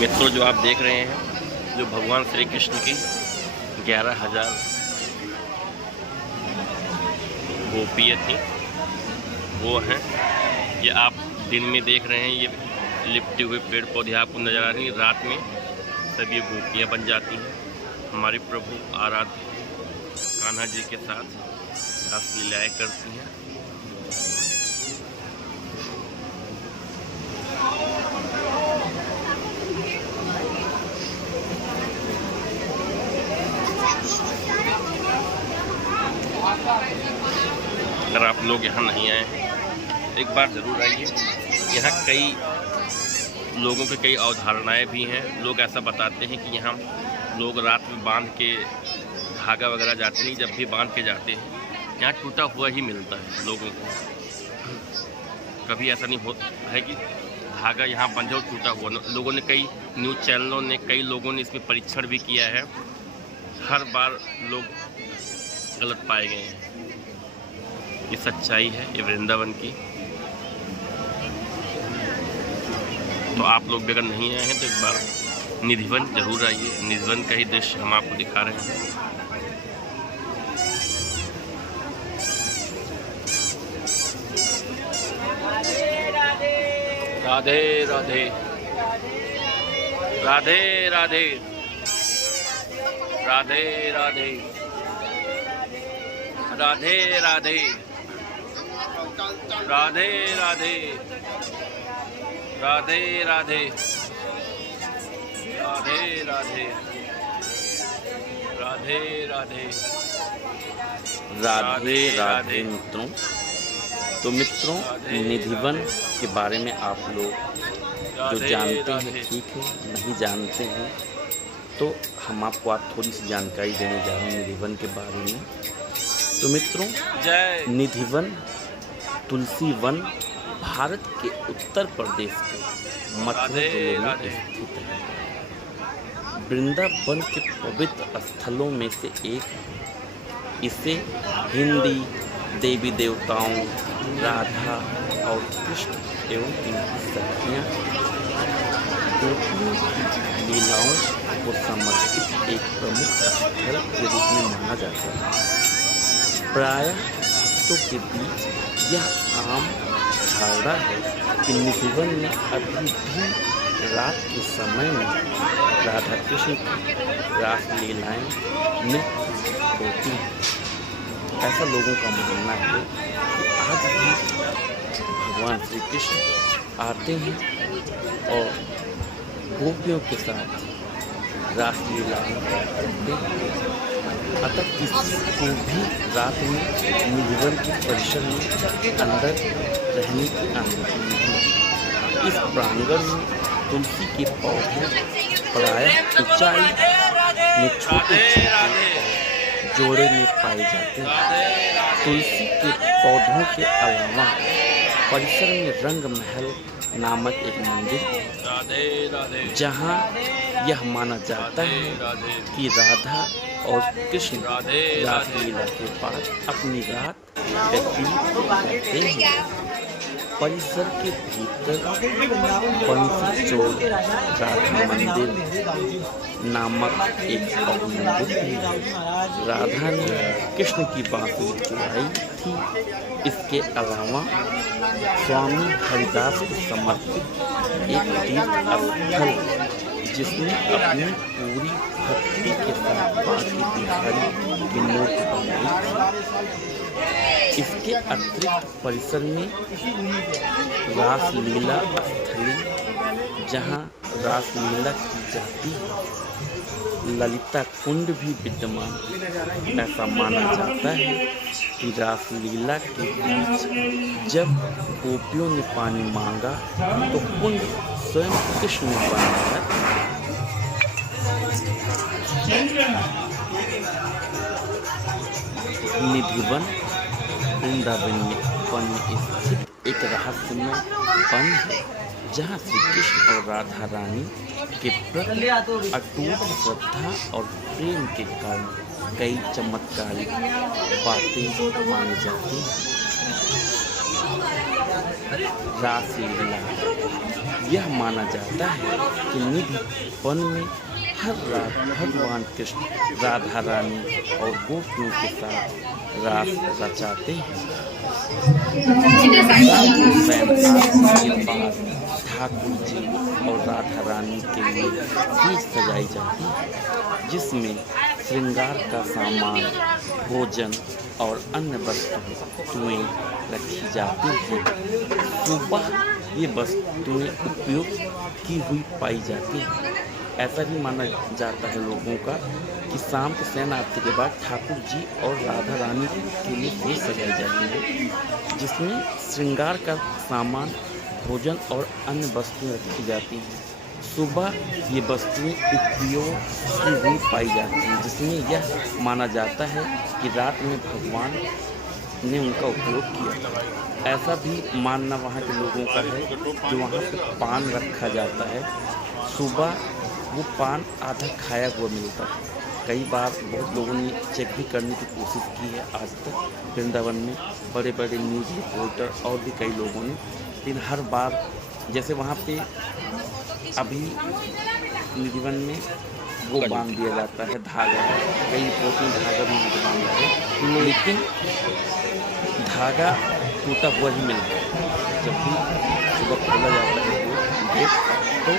मित्रों, जो आप देख रहे हैं, जो भगवान श्री कृष्ण की 11,000 गोपियाँ थी वो हैं। ये आप दिन में देख रहे हैं, ये लिपटे हुए पेड़ पौधे आपको नज़र आ रही हैं। रात में सब ये गोपियाँ बन जाती हैं। हमारे प्रभु आराध्य कान्हा जी के साथ रास लीलाएँ करती हैं। अगर आप लोग यहाँ नहीं आए हैं, एक बार ज़रूर आइए। यहाँ कई लोगों की कई अवधारणाएं भी हैं। लोग ऐसा बताते हैं कि यहाँ लोग रात में बांध के धागा वगैरह जाते नहीं, जब भी बांध के जाते हैं यहाँ टूटा हुआ ही मिलता है लोगों को। कभी ऐसा नहीं होता है कि धागा यहाँ बंधे और टूटा हुआ। लोगों ने, कई न्यूज़ चैनलों ने, कई लोगों ने इसमें परीक्षण भी किया है। हर बार लोग गलत पाए गए हैं। ये सच्चाई है, ये वृंदावन की। तो आप लोग भी अगर नहीं आए हैं तो एक बार निधिवन जरूर आइए। निधिवन का ही दृश्य हम आपको दिखा रहे हैं। राधे राधे, राधे राधे, राधे राधे, राधे राधे, राधे राधे, राधे राधे, राधे राधे, राधे राधे, राधे राधे मित्रों। तो मित्रों, निधिवन के बारे में आप लोग जो जानते हैं ठीक है, नहीं जानते हैं तो हम आपको थोड़ी सी जानकारी देने जा रहे हैं निधिवन के बारे में। तो मित्रों, निधिवन तुलसी वन भारत के उत्तर प्रदेश के मथुरा जिले में स्थित है। वृंदावन के पवित्र स्थलों में से एक है। इसे हिंदी देवी देवताओं राधा और कृष्ण एवं इनकी सखियाँ गोपियों की लीलाओं को समर्पित एक प्रमुख स्थल के रूप में माना जाता है। प्रायः भक्तों के बीच यह आम धारणा है कि निधिवन में अभी भी रात के समय में राधा कृष्ण की रास लीलाएं नृत्य होती हैं। ऐसा लोगों का मानना है कि आज भी भगवान श्री कृष्ण आते हैं और गोपियों के साथ रास लीलाएं करते हैं। अतः किसी को भी रात में निधिवन के परिसर में अंदर रहने की अनुमति नहीं। इस प्रांगण में तुलसी के पौधे प्रायः ऊंचाई में छोटे छोटे जोड़े में पाए जाते हैं। तुलसी के पौधों के अलावा परिसर में रंग महल नामक एक मंदिर, जहां यह माना जाता है कि राधा और कृष्ण रासलीला के बाद अपनी रात व्यतीत करते हैं। परिसर के भीतर बंसी चौक राधा मंदिर नामक एक और मंदिर है। राधा ने कृष्ण की बांसुरी चुराई थी। इसके अलावा स्वामी हरिदास को समर्पित एक तीर्थ स्थल जिसने अपनी पूरी भक्ति के साथ बांके बिहारी की मूर्ति बनाई थी। इसके अतिरिक्त परिसर में रासलीला स्थली, जहां रासलीला की जाती है, ललिता कुंड भी विद्यमान। ऐसा माना जाता है कि रासलीला के बीच जब गोपियों ने पानी मांगा तो कुंड स्वयं कृष्ण ने बनाया। निधिवन वृंदावन में स्थित एक रहस्यमय वन है, जहाँ श्री कृष्ण और राधा रानी के प्रति अटूट श्रद्धा और प्रेम के कारण कई चमत्कारिक बातें मानी जाती हैं। रासलीला। यह माना जाता है कि निधि वन में हर रात भगवान कृष्ण राधा रानी और गोपियों के साथ रास रचाते हैं। के बाद ठाकुर जी और राधा रानी के लिए स्टेज सजाई जाती है, जिसमें श्रृंगार का सामान, भोजन और अन्य वस्तुएं रखी जाती हैं। सुबह ये वस्तुएं उपयोग की हुई पाई जाती हैं। ऐसा भी माना जाता है लोगों का कि शाम के शयन आरती के बाद ठाकुर जी और राधा रानी के लिए स्टेज सजाई जाती है, जिसमें श्रृंगार का सामान, भोजन और अन्य वस्तुएं रखी जाती हैं। सुबह ये वस्तुएं उपयोग की हुई पाई जाती हैं, जिसमें यह माना जाता है कि रात में भगवान ने उनका उपयोग किया। ऐसा भी मानना वहाँ के लोगों का है कि वहाँ पे पान रखा जाता है। सुबह वो पान आधा खाया हुआ मिलता है। कई बार बहुत लोगों ने चेक भी करने की कोशिश की है आज तक वृंदावन में, बड़े बड़े न्यूज़ रिपोर्टर और भी कई लोगों ने। लेकिन हर बार जैसे वहाँ पे अभी निधिवन में वो बांध दिया जाता है धागा, कई रिपोर्ट में धागा भी नहीं बांधा है, लेकिन धागा टूटा हुआ ही मिलता है। जब भी सुबह खोला जाता है वो गेट, तो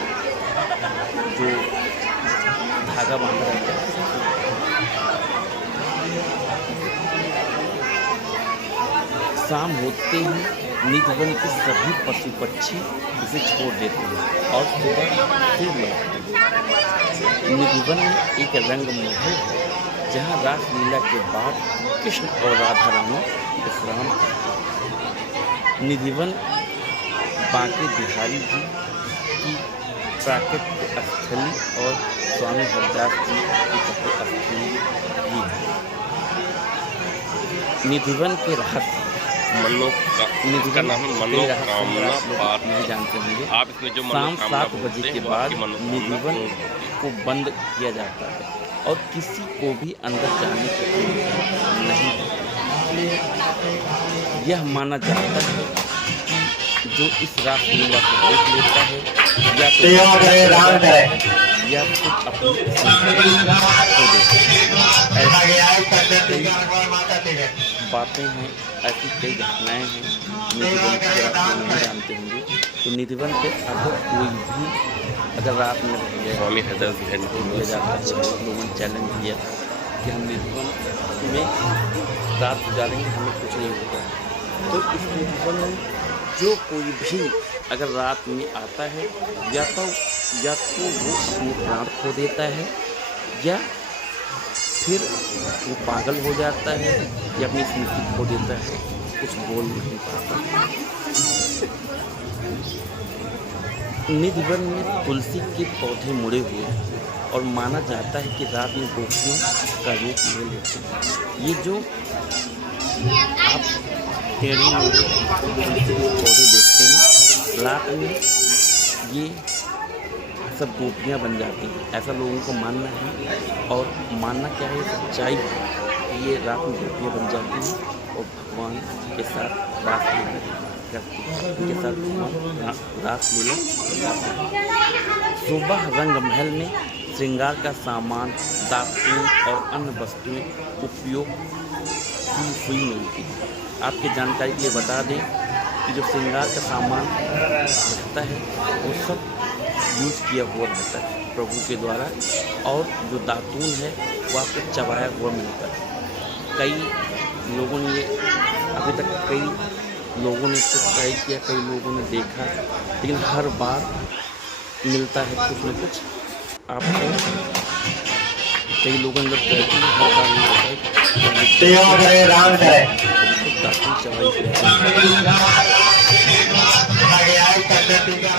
जो धागा बांधा रहता है शाम होते ही निधिवन के सभी पशु पक्षी इसे छोड़ देते हैं और सुबह फिर लौटते हैं। निधिवन में एक रंग महल है, जहाँ रासलीला के बाद कृष्ण और राधा रानी विश्राम करते हैं। निधिवन बांके बिहारी जी की प्राकृतिक स्थली और स्वामी हरदास जी की स्थली भी है। निधिवन के रहस्य इसका नाम है मनोकामना पार्क। नहीं जानते होंगे। आप इसमें जो शाम 7 बजे के बाद निधिवन को बंद किया जाता है और किसी को भी अंदर जाने की अनुमति नहीं है। यह माना जाता है कि जो इस रासलीला को देख लेता है या तो खुद अपनी खो देता है। ऐसी बातें हैं, ऐसी कई घटनाएं हैं निधिवन की, आप नहीं जानते होंगे। तो निधिवन पे अगर कोई भी अगर रात में रह गया, स्वामी हरदास जी दिया जाता है, लोगों ने चैलेंज दिया कि हम निधिवन में रात गुजारेंगे, हमें कुछ नहीं होगा। तो इस निधिवन में जो कोई भी अगर रात में आता है या तो वो अपने प्राण खो देता है या फिर वो पागल हो जाता है या अपनी स्मृति खो देता है, कुछ बोल नहीं पाता। निधिवन में तुलसी के पौधे मुड़े हुए हैं और माना जाता है कि रात में गोपियों का रूप ले लेते हैं। ये जो आप टेढ़ी मेढ़ी तुलसी के पौधे देखते हैं, रात में ये सब गोपियाँ बन जाती हैं, ऐसा लोगों को मानना है। और मानना क्या है, सच्चाई है कि ये रात में गोपियाँ बन जाती हैं और भगवान के साथ रासलीला करती हैं, उनके साथ रासलीला करती हैं। सुबह रंग महल में श्रृंगार का सामान, दातून और अन्य वस्तुएं उपयोग की हुई मिलती हैं। आपकी जानकारी के लिए बता दें कि जो श्रृंगार का सामान रहता है वो सब यूज किया हुआ रहता है प्रभु के द्वारा, और जो दातून है वो आपको चबाया हुआ मिलता है। कई लोगों ने अभी तक कई लोगों ने इसको ट्राई किया, कई लोगों ने देखा, लेकिन हर बार मिलता है कुछ न कुछ आपको। कई लोगों ने ट्राई किया, हर बार मिलता है दातून चबाई।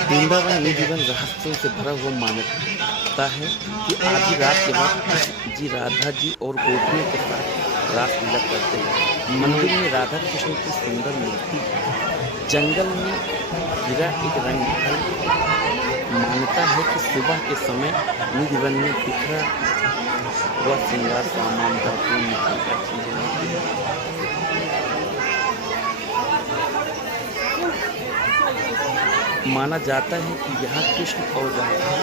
वृंदावन निधिवन रहस्यों से भरा हुआ मान्यता है कि आधी रात के बाद कृष्ण जी राधा जी और गोपियों के साथ रासलीला करते हैं। मंदिर में राधा कृष्ण की सुंदर मूर्ति है। जंगल में गिरा एक रंग महल। मान्यता है कि सुबह के समय निधिवन में बिखरा हुआ श्रृंगार सामान, दातून, मिट्टी का चीजें माना जाता है कि यहाँ कृष्ण और राधा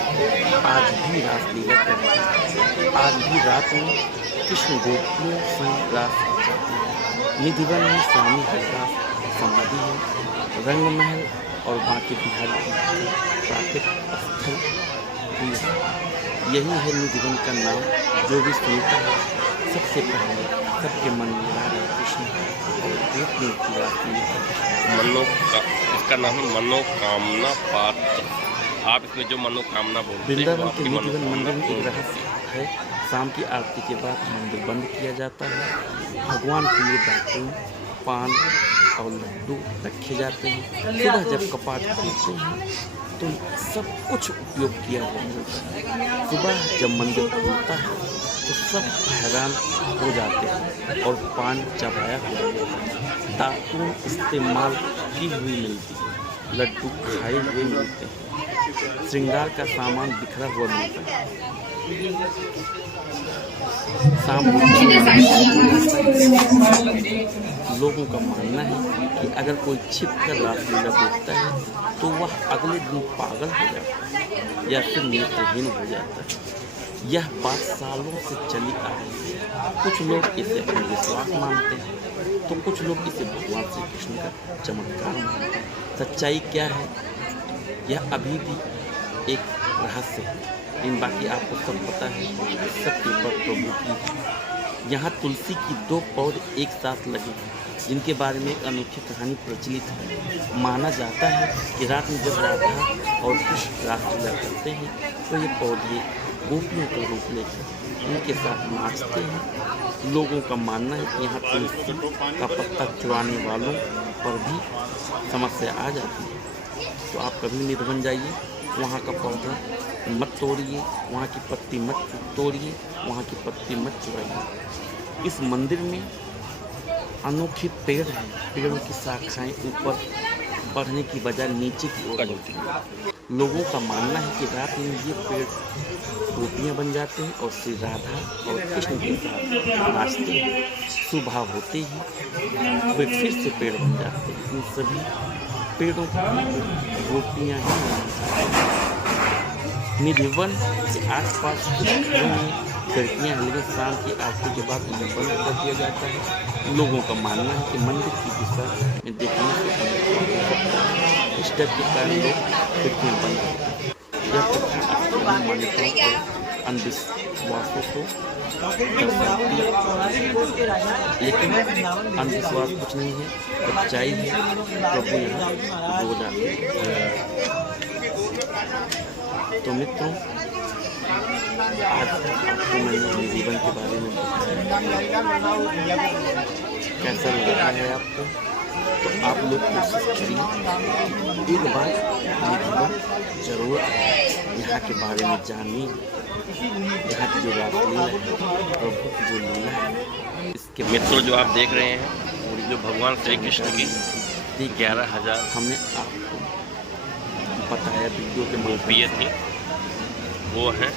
आज भी रासलीला करते हैं। आज भी रात में कृष्ण गोपियों संग रास रचाते हैं। निधिवन में स्वामी हरिदास समाधि है। रंगमहल और बांके बिहार की प्राकृतिक स्थल भी है। यही है निधिवन का नाम। जो भी सुनता है सबसे पहले सबके मन में राधा कृष्ण और गोपियों की रासलीला। इसका नाम है मनोकामना पात्र। आप इसमें जो मनोकामना बोलते हैं वृंदावन के निधिवन मंदिर में एक रहस्य है। शाम की आरती के बाद मंदिर बंद किया जाता है। भगवान के लिए दातुन, पान और लड्डू रखे जाते हैं। सुबह जब कपाट खोलते हैं तो सब कुछ उपयोग किया हुआ मिलता है। सुबह जब मंदिर खुलता है तो सब हैरान हो जाते हैं और पान चबाया हुआ मिलता है। दातुन इस्तेमाल की हुई मिलती है। लड्डू खाए हुए मिलते हैं। श्रृंगार का सामान बिखरा हुआ मिलता है। शाम लोगों का मानना है कि अगर कोई छिप कर रासलीला देखता है तो वह अगले दिन पागल हो जाता है या फिर नेत्रहीन हो जाता है। यह बात सालों से चली आ रही है। कुछ लोग इसे अंधविश्वास मानते हैं तो कुछ लोग इसे भगवान श्री कृष्ण का चमत्कार मानते हैं। सच्चाई क्या है यह अभी भी एक रहस्य है, लेकिन बाकी आपको सब पता है। सब कृपा प्रभु की। यहाँ तुलसी की 2 पौधे एक साथ लगे हैं जिनके बारे में एक अनोखी कहानी प्रचलित है। माना जाता है कि रात में जब राधा और कृष्ण रासलीला करते हैं तो ये पौधे गोपियों का रूप लेकर उनके साथ नाचते हैं। लोगों का मानना है कि यहाँ तुलसी का पत्ता चुराने वालों पर भी समस्या आ जाती है। तो आप कभी निधिवन जाइए, वहाँ का पौधा मत तोड़िए, वहाँ की पत्ती मत तोड़िए, वहाँ की पत्ती मत चुराइए। इस मंदिर में अनोखे पेड़ हैं। पेड़ों की शाखाएं ऊपर बढ़ने की बजाय नीचे की ओर होती हैं। लोगों का मानना है कि रात में ये पेड़ गोपियाँ बन जाते हैं और श्री राधा और कृष्ण के साथ नाचते हैं। सुबह होते ही वे फिर से पेड़ बन जाते हैं। इन सभी पेड़ों की गोपियाँ ही निधिवन के आसपास कुछ घरों में खिड़कियाँ हैं, लेकिन शाम की आरती के बाद उन्हें बंद कर दिया जाता है। लोगों का मानना है कि मंदिर की दिशा में देखने से इस डर के कारण लोग खिड़कियाँ बंद करते हैं। यह प्रथा मान्यताओं और अंधविश्वासों को दर्शाती है, लेकिन अंधविश्वास कुछ नहीं है, सच्चाई है। प्रभु यहाँ रोज आते हैं। तो मित्रों, आज आपको मैंने निधिवन के बारे में बताया। कैसा लगा है आपको? तो आप लोग कोशिश करिए एक बार निधिवन जरूर आए, यहाँ के बारे में जानिए। यहाँ की जो रासलीला है, प्रभु की जो लीला है, इसके मित्रों जो आप देख रहे हैं और जो भगवान श्री कृष्ण की 11,000 हमने आपको बताया वीडियो के गोपियाँ थी, वो हैं।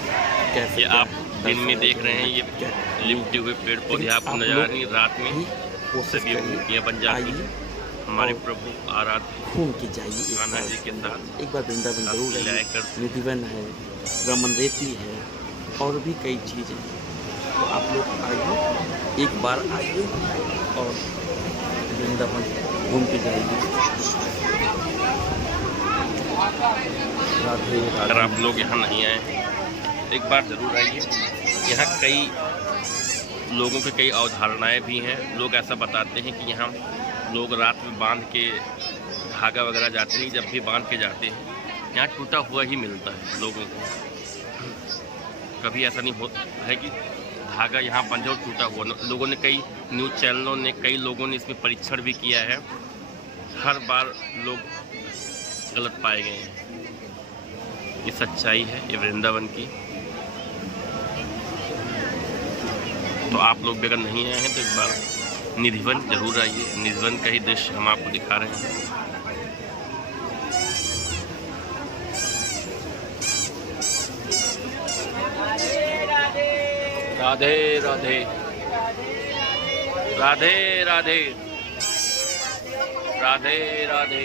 कैसे ये आप दिन में देख रहे हैं, ये लिपटे हुए पेड़ पौधे आपको नजर आ रही है। रात में सभी गोपियाँ बन जाती हैं। हमारे प्रभु आराध्य घूम के जाइए कान्हा जी के साथ एक बार वृंदावन जरूर आइए। निधिवन है, रमन रेती है और भी कई चीज़ें हैं। तो आप लोग आइए, एक बार आइए और वृंदावन घूम के जाइए। अगर आप लोग यहाँ नहीं आए एक बार ज़रूर आइए। यहाँ कई लोगों के कई अवधारणाएं भी हैं। लोग ऐसा बताते हैं कि यहाँ लोग रात में बांध के धागा वगैरह जाते हैं। जब भी बांध के जाते हैं यहाँ टूटा हुआ ही मिलता है लोगों को। कभी ऐसा नहीं होता है कि धागा यहाँ बंधा और टूटा हुआ। लोगों ने, कई न्यूज़ चैनलों ने, कई लोगों ने इसमें परीक्षण भी किया है। हर बार लोग गलत पाए गए हैं। ये सच्चाई है, ये वृंदावन की। तो आप लोग भी अगर नहीं आए हैं तो एक बार निधिवन जरूर आइए। निधिवन का ही दृश्य हम आपको दिखा रहे हैं। राधे राधे राधे राधे राधे राधे